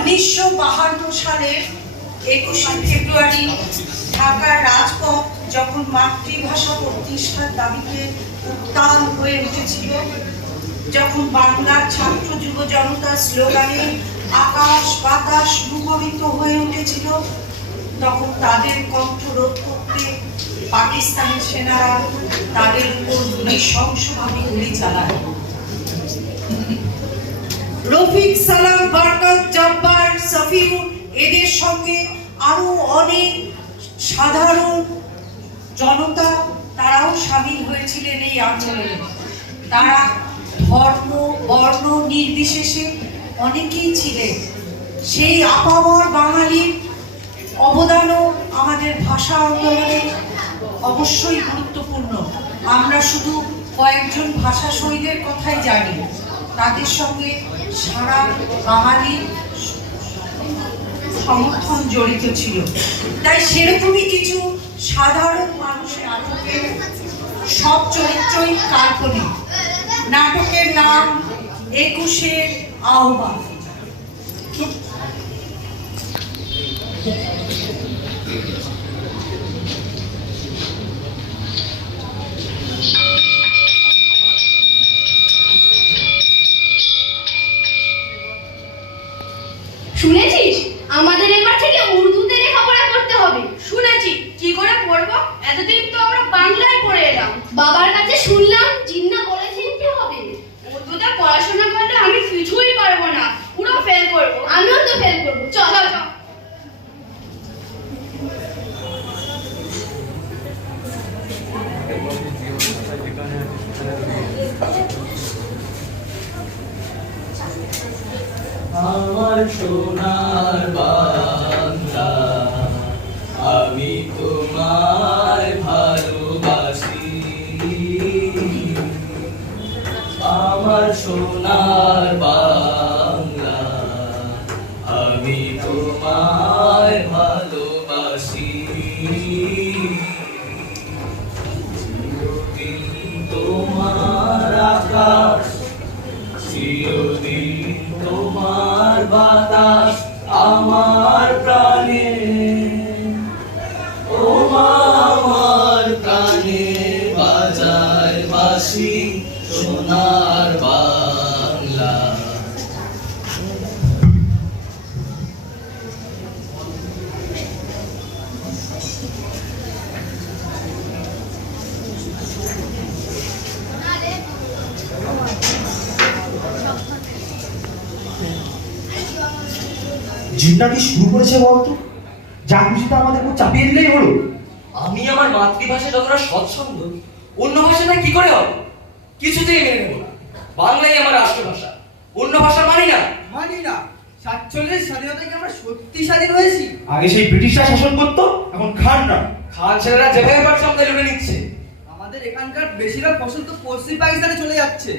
1952 সালের 21শে ফেব্রুয়ারি ঢাকার রাজপথ যখন মাতৃভাষা প্রতিষ্ঠার দাবিতে উত্তাল হয়ে উঠেছিল, যখন বাংলার ছাত্র যুব জনতার স্লোগানে আকাশ বাতাস মুখরিত হয়ে উঠেছিল, তখন তাদের কণ্ঠরোধ করতে পাকিস্তানি সেনারা তাদের উপর নৃশংসভাবে গুলি চালায়। রফিক, সালাম, বরকত, জব্বার, সফিউর এদের সঙ্গে আরো অনেক সাধারণ জনতা তারাও সামিল হয়েছিলেন এই আন্দোলনে। তারা ধর্ম বর্ণ নির্বিশেষে অনেকেই ছিলেন। সেই আপামর বাঙালির অবদানও আমাদের ভাষা আন্দোলনে অবশ্যই গুরুত্বপূর্ণ। আমরা শুধু কয়েকজন ভাষা শহীদের কথাই জানি, তাদের সঙ্গে সারা বাঙালির সমর্থন জড়িত ছিল। তাই সেরকমই কিছু সাধারণ মানুষের নাটকের সব চরিত্রই কাল্পনিক। নাটকের নাম 21-এর আহ্বান। শুনেছিস আমাদের এবার থেকে উর্দুতে লেখাপড়া করতে হবে? শুনেছি, কি করে পড়বো? এতদিন তো আমরা বাংলায় পড়ে এলাম। বাবার কাছে শুনলাম জিন্না বলেছেন কি হবে। উর্দুতে পড়াশোনা করলে আমি কিছুই পারবো না, পুরো ফেল করবো। আমিও তো ফেল করবো। চল চল চল। আমার সোনার বাংলা, আমি তোমায় ভালোবাসি। আমার সোনার বাংলা, আমি তোমায় ভালোবাসি। চিরদিন তোমার আকাশ, চিরদিন তোমার বাতাস আমার প্রাণে, ও মা আমার প্রাণে বাজায় বাঁশি সোনার বাংলা। জিনটা কি শুরু করেছে বলতো? যা খুশিতে আমাদের উপর চাপিয়ে দিলেই হলো। আমি আমার মাতৃভাষা যতটা স্বচ্ছন্দ, অন্য ভাষাটা কি করে হবে? কিছুতেই মেনে নেব না। বাংলাই আমার রাষ্ট্রভাষা, অন্য ভাষা মানি না। মানি না। 47 স্বাধীনতায় কি আমরা সত্যি স্বাধীন হয়েছি? আগে সেই ব্রিটিশরা শাসন করতো, এখন খান না। খান ছেলেরা যেভাবে পারছে আমাদের লুটে নিচ্ছে। আমাদের এখানকার বেশিরভাগ ফসল তো পশ্চিম পাকিস্তানে চলে যাচ্ছে,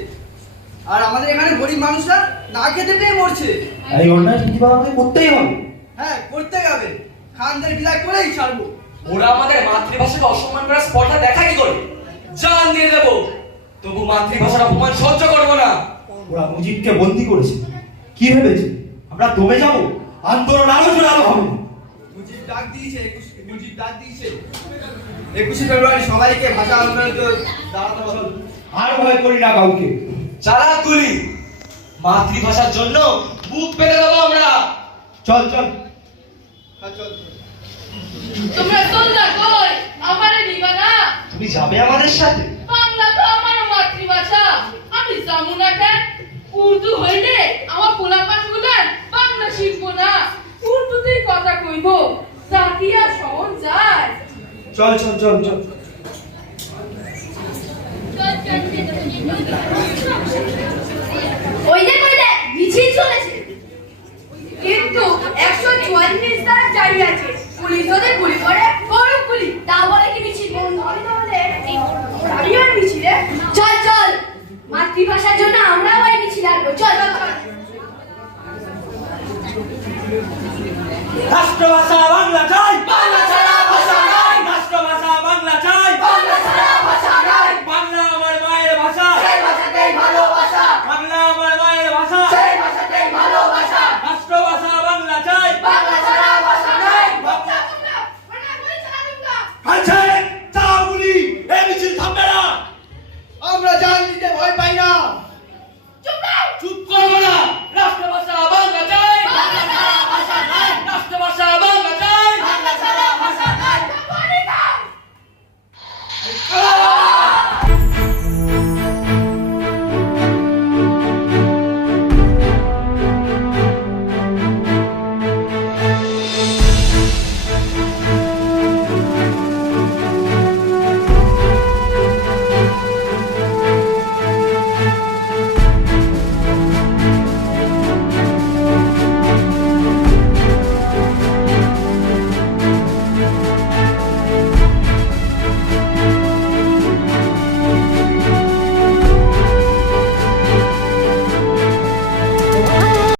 আর আমাদের এখানে গরিব মানুষরা না খেতে পেয়ে মরছে। এই অন্যায় প্রতিবাদ আমাদের করতেই হবে। হ্যাঁ, করতে হবে। খানদের বিদায় করেই ছাড়বো। ওরা আমাদের মাতৃভাষাকে অসম্মান করার স্পর্ধা দেখা কি করে? জান দিয়ে দেবো, তবু মাতৃভাষার অপমান সহ্য করবো না। ওরা মুজিবকে বন্দি করেছে, কি ভেবেছে আমরা দমে যাবো? আন্দোলন আরো জোরালো হবে। মুজিব ডাক দিয়েছে, 21শে ফেব্রুয়ারি সবাইকে ভাষা আন্দোলনের দাঁড়াতে বল। আর ভয় করি না কাউকে। চালাক গুলি, মাতৃভাষার জন্য বুক পেতে দেবো আমরা। চল চল। হ্যাঁ, চল। তোমরা চল না, কই আমারে নিবা না? তুমি যাবে আমাদের সাথে? বাংলা তো আমার মাতৃভাষা, আমি যাবো না কেন? উর্দু হইলে আমার পোলাপানগুলার বাংলা শিখবো না, উর্দুতেই কথা কইবো। তা কি আর সহজ যায়? চল চল চল চল। ওই দেখ মিছিল চলেছে, কিন্তু 144 দ্বারা জারি আছে। পুলিশ ওদের গুলি করে, করুক গুলি। তা বলে কি মিছিল বন্ধ হবে? তাহলে দাঁড়িয়ে মিছিলে চল চল। মাতৃভাষার জন্য আমরাও এই মিছিল আসবো। চল চল। রাষ্ট্রভাষা